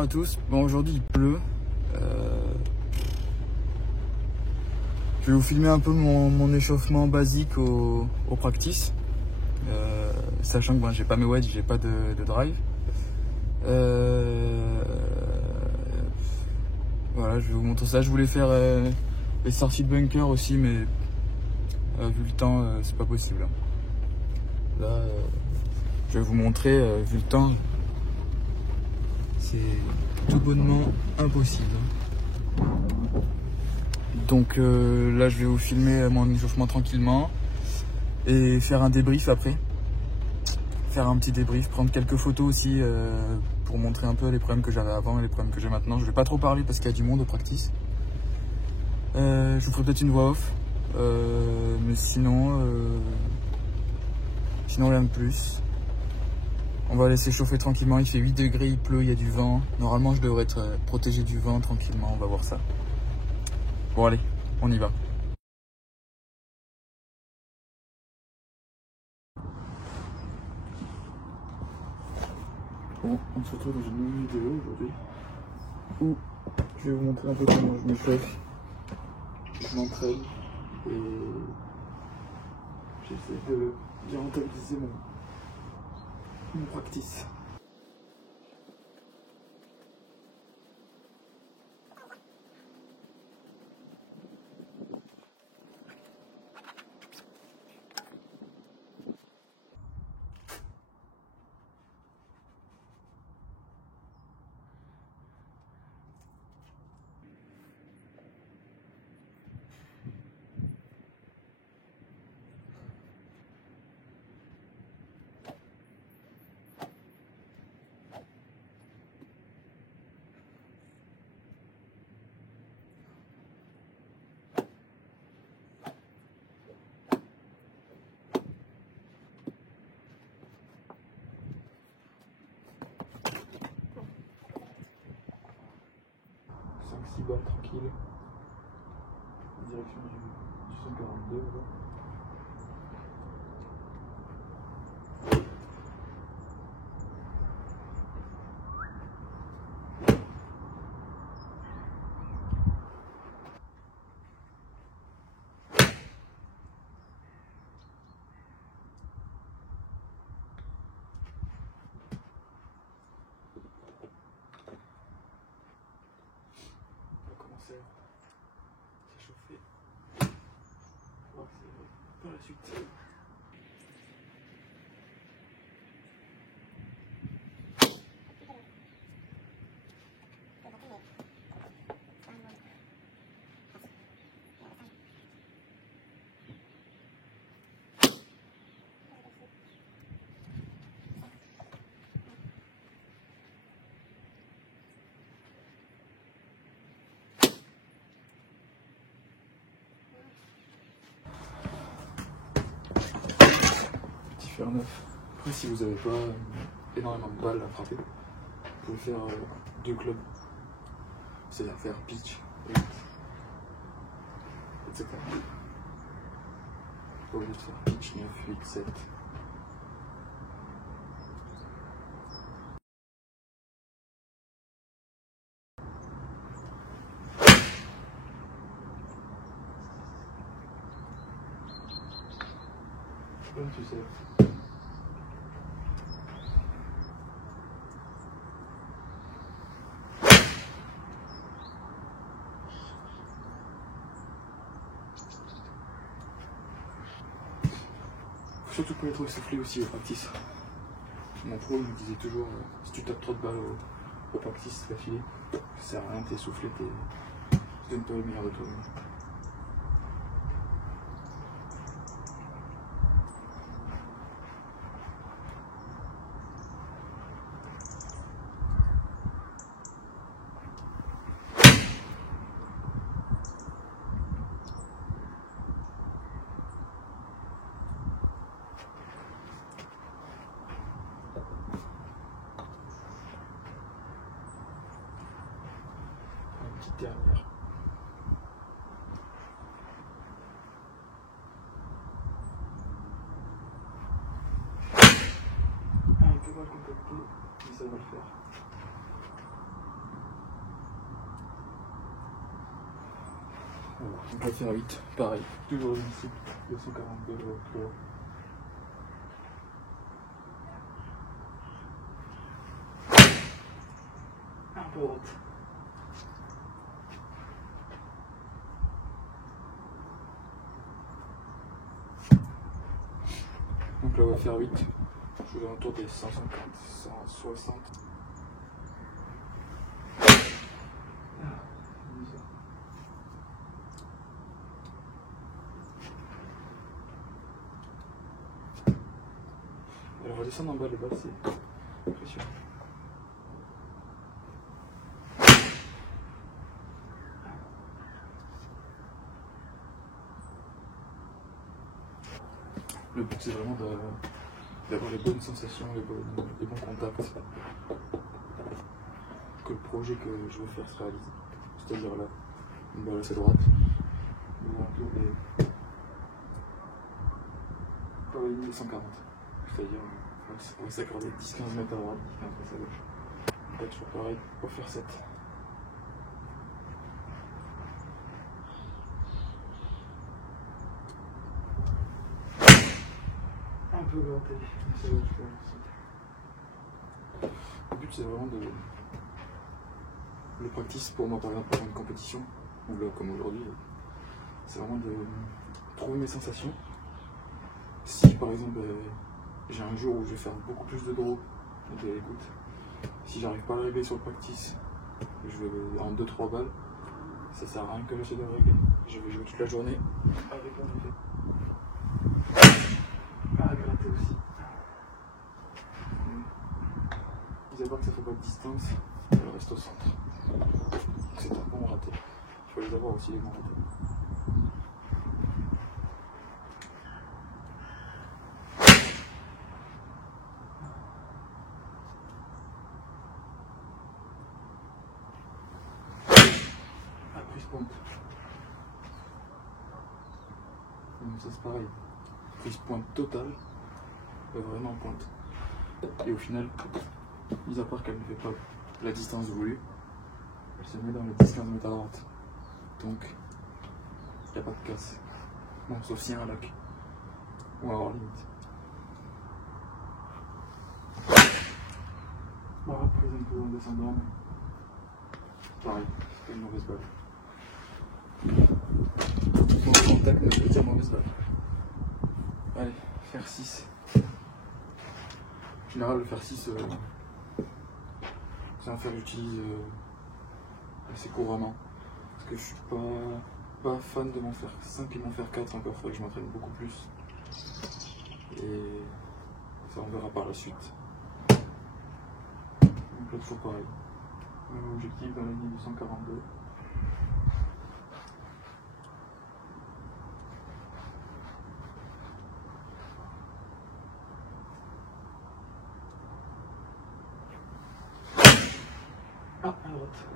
Bonjour à tous. Bon, aujourd'hui il pleut. Je vais vous filmer un peu mon échauffement basique au practice. Sachant que j'ai pas mes wedges, j'ai pas de drive. Voilà, je vais vous montrer ça. Je voulais faire les sorties de bunker aussi, mais vu le temps, c'est pas possible. Là, je vais vous montrer, vu le temps, c'est tout bonnement impossible. Donc là, je vais vous filmer mon échauffement tranquillement et faire un débrief après. Faire un petit débrief, prendre quelques photos aussi pour montrer un peu les problèmes que j'avais avant et les problèmes que j'ai maintenant. Je vais pas trop parler parce qu'il y a du monde au practice. Je vous ferai peut-être une voix off, mais sinon rien de plus. On va laisser chauffer tranquillement, il fait 8 degrés, il pleut, il y a du vent. Normalement je devrais être protégé du vent tranquillement, on va voir ça. Bon allez, on y va. Bon, on se retrouve dans une nouvelle vidéo aujourd'hui où je vais vous montrer un peu comment je me chauffe, je m'entraîne et j'essaie de bien rentabiliser mon practice. Bas tranquille en direction du 142 là. On va commencer à s'échauffer. On va voir par la suite. Faire 9. Après, si vous n'avez pas énormément de balles à frapper, vous pouvez faire 2 clubs, c'est-à-dire faire pitch et etc. Pas obligé de faire pitch 9, 8, 7. Comme tu sais. Faut surtout pas être essoufflé aussi au practice. Mon pro me disait toujours si tu tapes trop de balles au practice, c'est affilé. Ça sert à rien, t'es essoufflé, tu donnes pas le meilleur de toi-même. Petite dernière. Un peu mal compacté, mais ça va le faire. Voilà. Donc on va faire 8, pareil, toujours ici, 242 euros. Un peu haute. Donc là on va faire 8, je vais autour des 150, 160. Alors redescendre en bas, le bas c'est impressionnant. Le but c'est vraiment d'avoir les bonnes sensations, les bons contacts, que le projet que je veux faire se réalise. C'est-à-dire là, une balle assez droite, ou autour des pas la ligne des 140. C'est-à-dire on va s'accorder 10-15 mètres à droite, 10-15 mètres à gauche. On va toujours pareil pour faire 7. Un peu gratté, mais c'est vrai, je peux avancer. Le but c'est vraiment de le practice pour moi par exemple pour une compétition, ou là comme aujourd'hui, c'est vraiment de trouver mes sensations. Si par exemple j'ai un jour où je vais faire beaucoup plus de draw, écoute, si j'arrive pas à le régler sur le practice, je vais en 2-3 balles, ça sert à rien que j'essaie de le régler. Je vais jouer toute la journée avec mon idée. À gratter aussi. Vous allez voir que ça fait pas de distance, elle reste au centre. C'est un bon raté. Il faut les avoir aussi les bons ratés. Prise pointe. Donc ça c'est pareil. Prise pointe totale, vraiment pointe. Et au final, mis à part qu'elle ne fait pas la distance voulue, elle se met dans les 10-15 mètres à droite. Donc, il n'y a pas de casse. Bon, sauf s'il y a un lac. Ou alors limite. Voilà, prise un peu en descendant. Pareil, c'est une mauvaise balle. Mon contact ne peut dire mauvaise balle. Allez, faire 6. En général, le faire 6, c'est un fer que j'utilise assez couramment. Parce que je suis pas fan de m'en faire 5 et m'en faire 4 encore. Il faudrait que je m'entraîne beaucoup plus. Et ça, on verra par la suite. Donc là, toujours pareil. Même objectif dans la ligne du 142. Ah, à droite.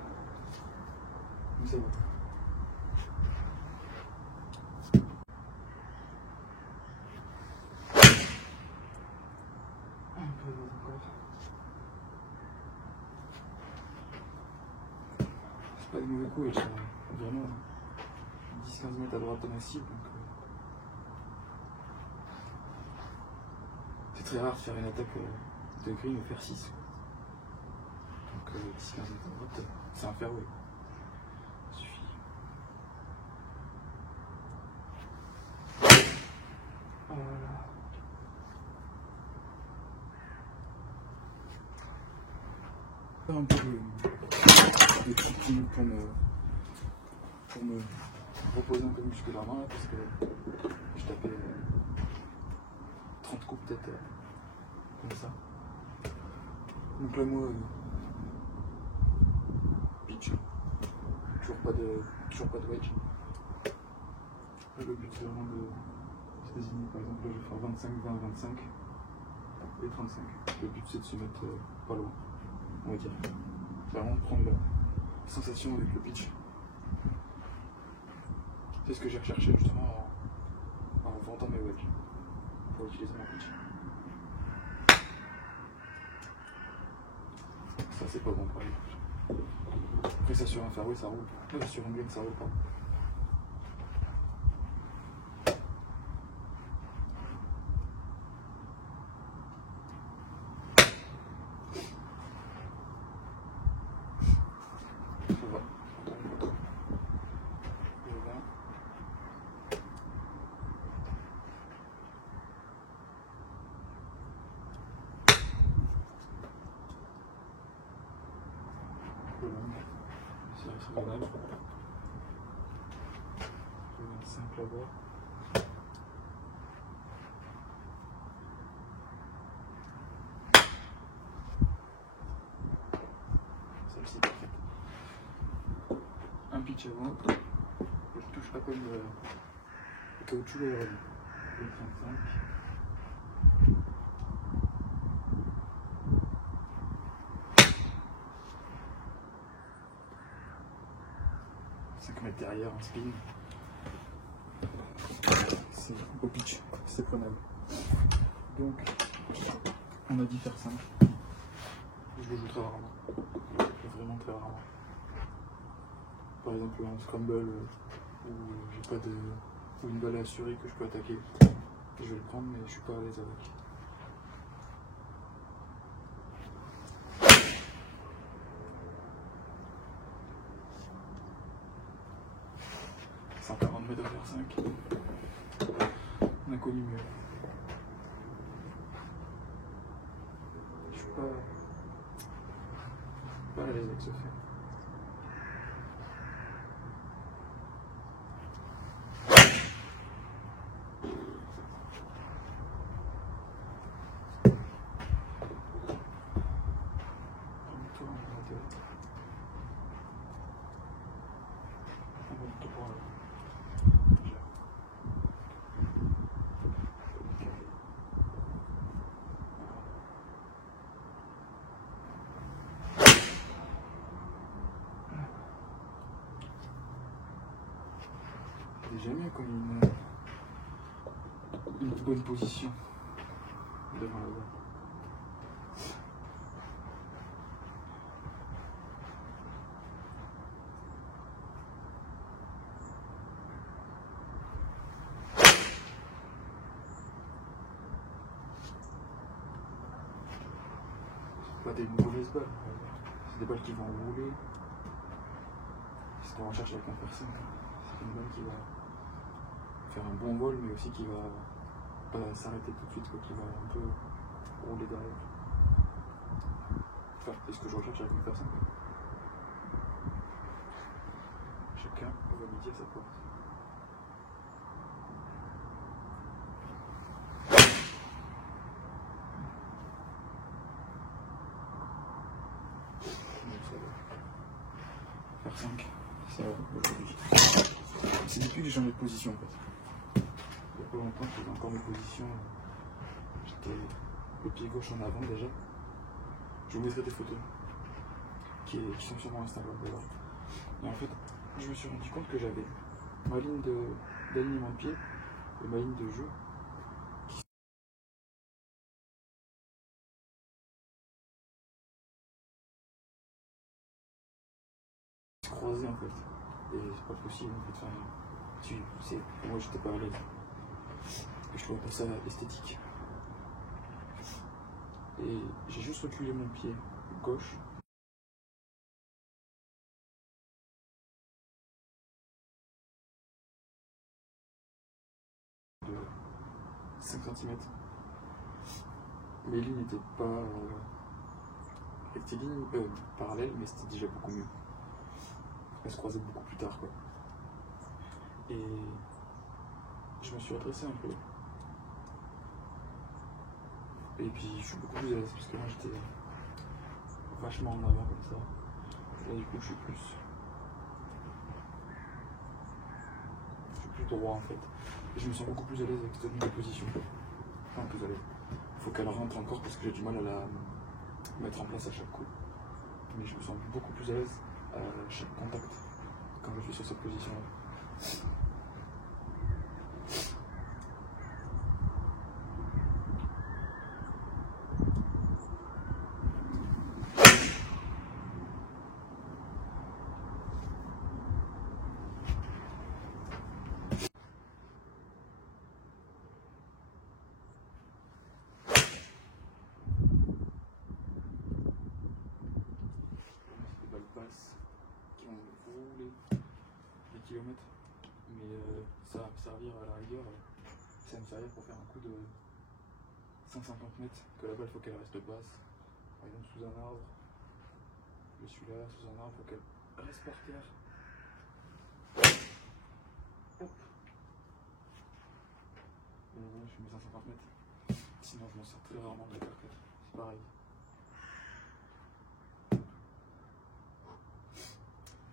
Donc c'est bon. Un peu à droite encore. C'est pas des mauvais coups, ils sont vraiment 10-15 mètres à droite de ma cible. Donc, c'est très rare de faire une attaque de green ou faire 6. Donc 10-15 mètres à droite, c'est un fairway. Ça suffit. Voilà. Faire un peu de petites minutes pour me reposer un peu musculairement là, parce que je tapais 30 coups peut-être comme ça. Donc là moi pitch, toujours pas de wedge. Là, le but c'est vraiment de se désigner, par exemple là je vais faire 25, 20, 25 et 35. Le but c'est de se mettre pas loin, on va dire. C'est vraiment de prendre la sensation avec le pitch. C'est ce que j'ai recherché justement en vendant mes wedges pour utiliser mon pitch. Ça c'est pas bon pour lui. Après ça sur un fairway ça roule, sur un green ça roule pas. raisonnable. Je vais mettre 5 là-bas. Celle-ci est parfaite. Un pitch avant. Et je touche à peine le caoutchouc d'aérodynamique. 35. 5 mètres derrière en spin. C'est au pitch, c'est prenable. Donc, on a dit faire 5. Je le joue très rarement. Vraiment très rarement. Par exemple, en scramble où j'ai pas de. Ou une balle assurée que je peux attaquer. Je vais le prendre, mais je suis pas à l'aise avec. 140 mètres vers 5. On a connu mieux. Je suis pas à l'aise avec ce fait. J'ai jamais comme une bonne position devant la balle. Pas des mauvaises balles, c'est des balles qui vont rouler. C'est ce qu'on recherche avec un personne. C'est une balle qui va faire un bon vol, mais aussi qui va pas s'arrêter tout de suite, quoi, qui va un peu rouler derrière. Enfin, c'est ce que je recherche avec une personne. Chacun va midi à sa place. Faire 5, ça va aujourd'hui. C'est depuis que j'ai changé de position en fait. Il y a pas longtemps que j'avais encore mes positions. J'étais le pied gauche en avant déjà. Je vous mettrai des photos qui sont sur mon Instagram d'ailleurs. Et en fait, je me suis rendu compte que j'avais ma ligne d'alignement de pied et ma ligne de jeu qui se croisaient en fait. Et c'est pas possible en fait. Enfin, moi j'étais pas à l'aise. Et je trouvais pas ça esthétique. Et j'ai juste reculé mon pied gauche. De 5 cm. Mes lignes n'étaient pas rectilignes, parallèles, mais c'était déjà beaucoup mieux. Elles se croisaient beaucoup plus tard, quoi. Et je me suis redressé un peu. Et puis je suis beaucoup plus à l'aise parce que moi j'étais vachement en avant comme ça. Là du coup je suis plus droit en fait. Et je me sens beaucoup plus à l'aise avec cette nouvelle position. Enfin plus à l'aise. Il faut qu'elle rentre encore parce que j'ai du mal à la mettre en place à chaque coup. Mais je me sens beaucoup plus à l'aise à chaque contact quand je suis sur cette position là. Qui vont rouler des kilomètres, mais ça va me servir à la rigueur, ça va me servir pour faire un coup de 150 mètres, que la balle faut qu'elle reste basse, par exemple sous un arbre, je suis là, sous un arbre, faut qu'elle reste par terre. Hop. Et voilà, je mets 150 mètres. Sinon, je m'en sers très rarement de la carquette. C'est pareil.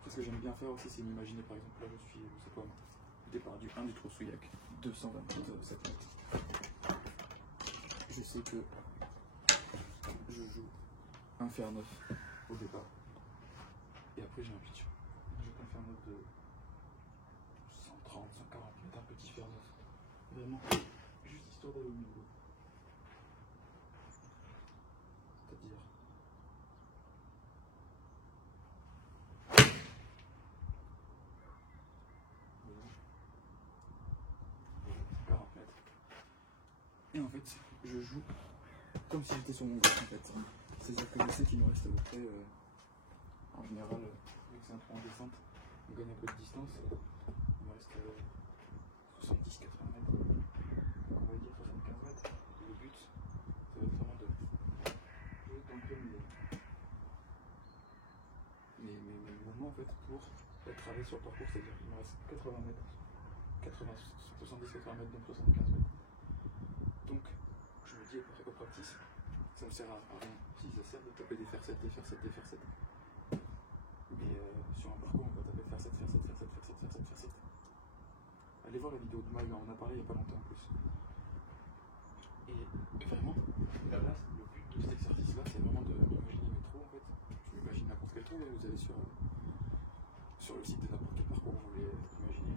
Ce que j'aime bien faire aussi, c'est m'imaginer, par exemple, là je suis, je sais pas, départ du 1 du trou Souillac, 227 mètres. Je sais que je joue un fer 9 au départ. Et après j'ai un pitch. Je peux faire un note de 130, 140 mètres, un petit fer 9. Vraiment, juste histoire d'aller au niveau. C'est-à-dire. Et en fait, je joue comme si j'étais sur mon golf en fait. C'est-à-dire que je sais qu'il me reste à peu près, en général, vu que c'est un trou en descente, on gagne un peu de distance. Il me reste 70-80 mètres, on va dire 75 mètres. Et le but, ça va être vraiment de jouer dans le mes mouvements en fait pour être allé sur le parcours, c'est-à-dire qu'il me reste 80 mètres, 70-80 mètres, donc 75 mètres. Donc, je me dis au practice, ça me sert à rien. Si ça sert de taper des fer 7, des fer 7, des fer 7. Mais sur un parcours, on va taper fer 7, fer 7, fer 7, fer 7, fer 7, fer 7. Allez voir la vidéo de Maï, on en a parlé il n'y a pas longtemps en plus. Et vraiment, là, le but de cet exercice-là, c'est vraiment de m'imaginer mes trous en fait. Je m'imagine n'importe quel trou, vous allez sur le site de n'importe quel parcours, vous voulez imaginer.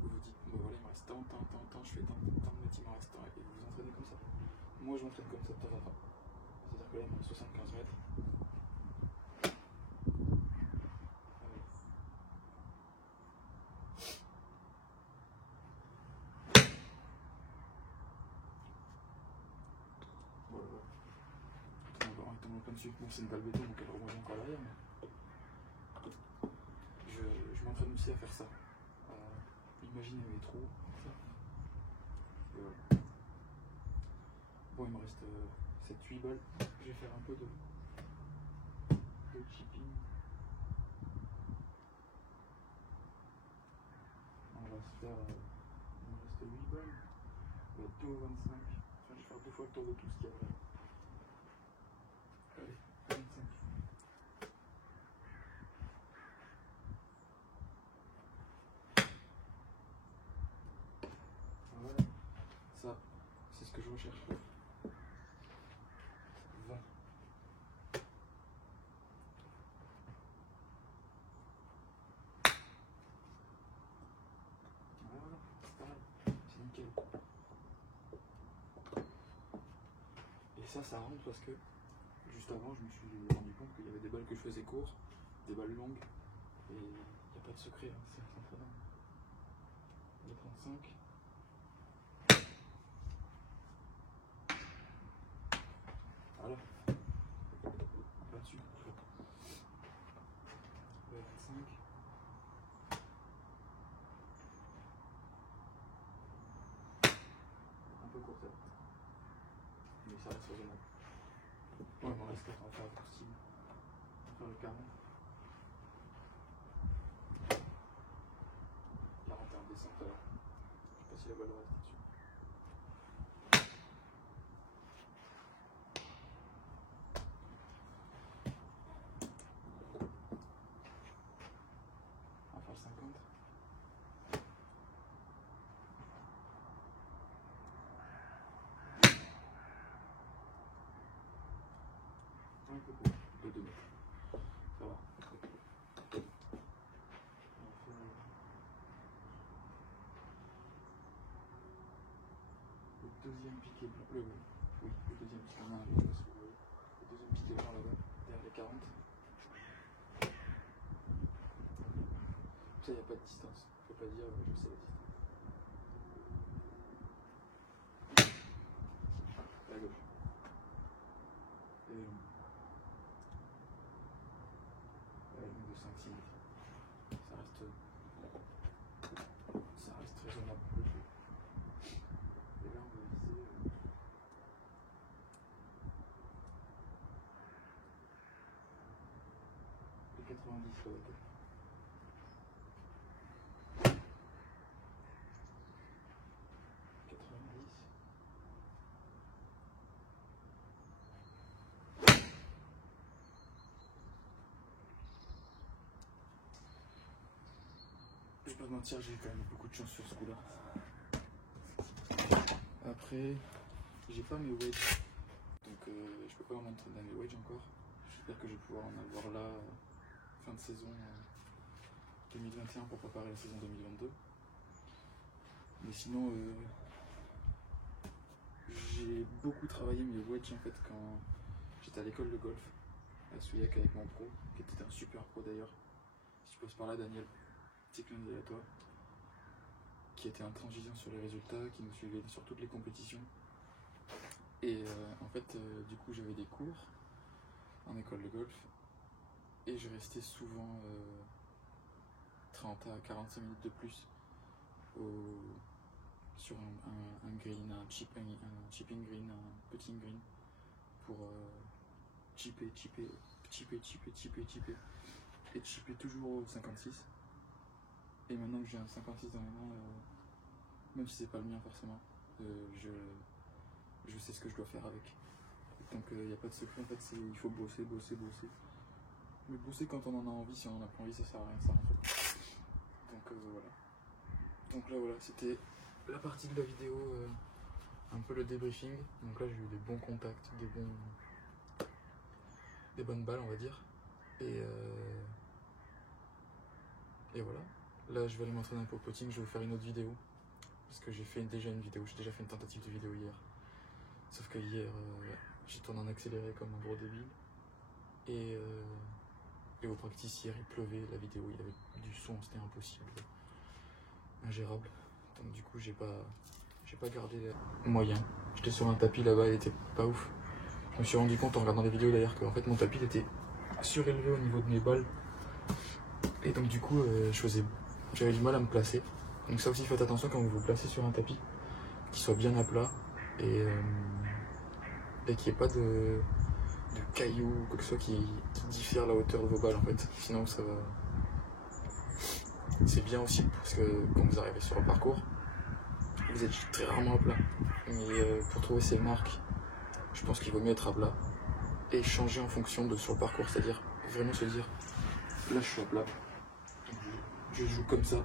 Vous vous dites, bon voilà, il me reste tant, je fais tant de mètres, il me reste tant, et vous vous entraînez comme ça. Moi je m'entraîne comme ça de temps en temps. C'est-à-dire que là il me reste 75 mètres. Voilà. En tombant plein dessus. Bon, c'est une balle béton donc elle rebondit encore derrière, mais je m'entraîne aussi à faire ça. Imaginer mes trous, ça. Et voilà. Bon, il me reste 7-8 balles. Je vais faire un peu de chipping. On va se faire. Il me reste 8 balles. 2,25. Enfin, je vais faire 2 fois le tour de tout ce qu'il y a là. Allez, 25. Voilà. Ça, c'est ce que je recherche. 20. Voilà, c'est pareil. C'est nickel. Et ça rentre parce que juste avant, je me suis rendu compte qu'il y avait des balles que je faisais court, des balles longues, et il n'y a pas de secret, hein, c'est entraînant. Les 35. Voilà. Là-dessus. Le 25. Un peu court ça. Mais ça reste raisonnable. Ouais, il m'en reste 4, on va faire le style. On va faire le 40. 41 descente alors. Je sais pas si la balle reste dessus. On va faire le 50. Un peu court, de 2 mètres. Ça va. Le deuxième piqué blanc. Oui, le deuxième piqué blanc. Le deuxième piqué blanc là-bas, derrière les 40. Ça, il n'y a pas de distance. Je peux pas dire, je sais la distance. À gauche. Et de 5-6 mètres. Ça reste raisonnable. Et là, on va viser les 80 le golf. Je vais pas te mentir, j'ai quand même beaucoup de chance sur ce coup-là. Après, j'ai pas mes wedges, donc je peux pas m'entraîner à mes wedges encore. J'espère que je vais pouvoir en avoir là fin de saison 2021 pour préparer la saison 2022. Mais sinon, j'ai beaucoup travaillé mes wedges en fait quand j'étais à l'école de golf à Souillac avec mon pro, qui était un super pro d'ailleurs. Si tu passes par là, Daniel, petit clin d'œil à toi, qui était intransigeant sur les résultats, qui nous suivait sur toutes les compétitions. Et en fait, du coup, j'avais des cours en école de golf et je restais souvent 30 à 45 minutes de plus sur un green, un chipping green, un putting green pour chipper et chipper toujours au 56. Et maintenant que j'ai un 56 dans les mains, même si c'est pas le mien forcément, je sais ce que je dois faire avec. Donc il n'y a pas de secret, en fait, il faut bosser. Mais bosser quand on en a envie, si on en a pas envie, ça sert à rien, ça rentre pas. Donc voilà. Donc là voilà, c'était la partie de la vidéo, un peu le débriefing. Donc là j'ai eu des bons contacts, des bonnes balles on va dire. Et voilà. Là je vais aller m'entraîner un peu au putting, je vais vous faire une autre vidéo. Parce que j'ai déjà fait une tentative de vidéo hier. Sauf que hier, j'ai tourné en accéléré comme un gros débile. Et au practice, hier, il pleuvait, la vidéo, il y avait du son, c'était impossible. Ingérable. Donc du coup, j'ai pas gardé les moyens. J'étais sur un tapis là-bas, il était pas ouf. Je me suis rendu compte en regardant les vidéos d'ailleurs qu'en fait, mon tapis il était surélevé au niveau de mes balles. Et donc du coup, j'avais du mal à me placer. Donc ça aussi, faites attention quand vous vous placez sur un tapis, qu'il soit bien à plat et qu'il n'y ait pas de cailloux ou quoi que ce soit qui diffère la hauteur de vos balles en fait. Sinon ça va. C'est bien aussi parce que quand vous arrivez sur un parcours, vous êtes très rarement à plat. Mais pour trouver ces marques, je pense qu'il vaut mieux être à plat et changer en fonction de sur le parcours, c'est-à-dire vraiment se dire là je suis à plat, je joue comme ça.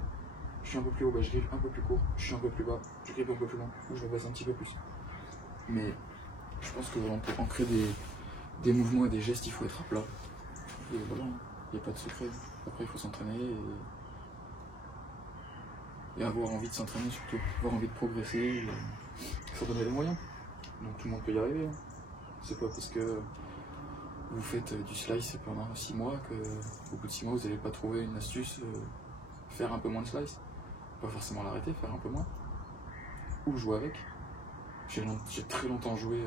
Je suis un peu plus haut, bah je grippe un peu plus court, je suis un peu plus bas, je grippe un peu plus long, ou je me baisse un petit peu plus. Mais je pense que pour ancrer des mouvements et des gestes, il faut être à plat. Et voilà, il n'y a pas de secret. Après, il faut s'entraîner et avoir envie de s'entraîner surtout, avoir envie de progresser. Il faut donner les moyens. Donc tout le monde peut y arriver. Hein. C'est pas parce que vous faites du slice pendant 6 mois qu'au bout de 6 mois, vous n'allez pas trouver une astuce, faire un peu moins de slice. Pas forcément l'arrêter, faire un peu moins. Ou jouer avec. J'ai très longtemps joué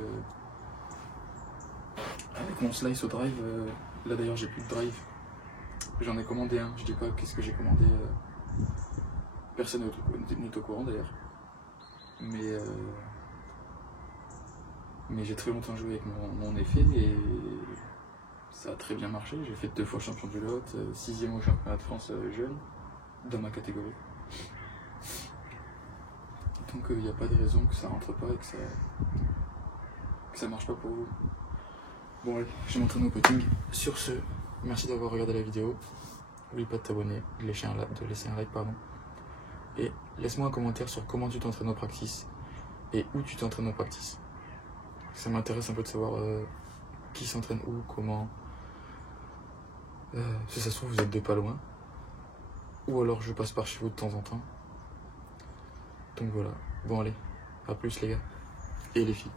avec mon slice au drive. Là d'ailleurs j'ai plus de drive. J'en ai commandé un. Je dis pas qu'est-ce que j'ai commandé. Personne n'est au courant d'ailleurs. Mais j'ai très longtemps joué avec mon effet et ça a très bien marché. J'ai fait 2 fois champion du lot, 6e au championnat de France jeune, dans ma catégorie. Donc il n'y a pas de raison que ça rentre pas et que ça marche pas pour vous. Bon allez, je vais m'entraîner au putting. Sur ce, merci d'avoir regardé la vidéo. N'oublie pas de t'abonner, de laisser un like, pardon. Et laisse-moi un commentaire sur comment tu t'entraînes au practice et où tu t'entraînes au practice. Ça m'intéresse un peu de savoir qui s'entraîne où, comment. Si ça se trouve vous êtes de pas loin. Ou alors je passe par chez vous de temps en temps. Donc voilà, bon allez, à plus les gars, et les filles.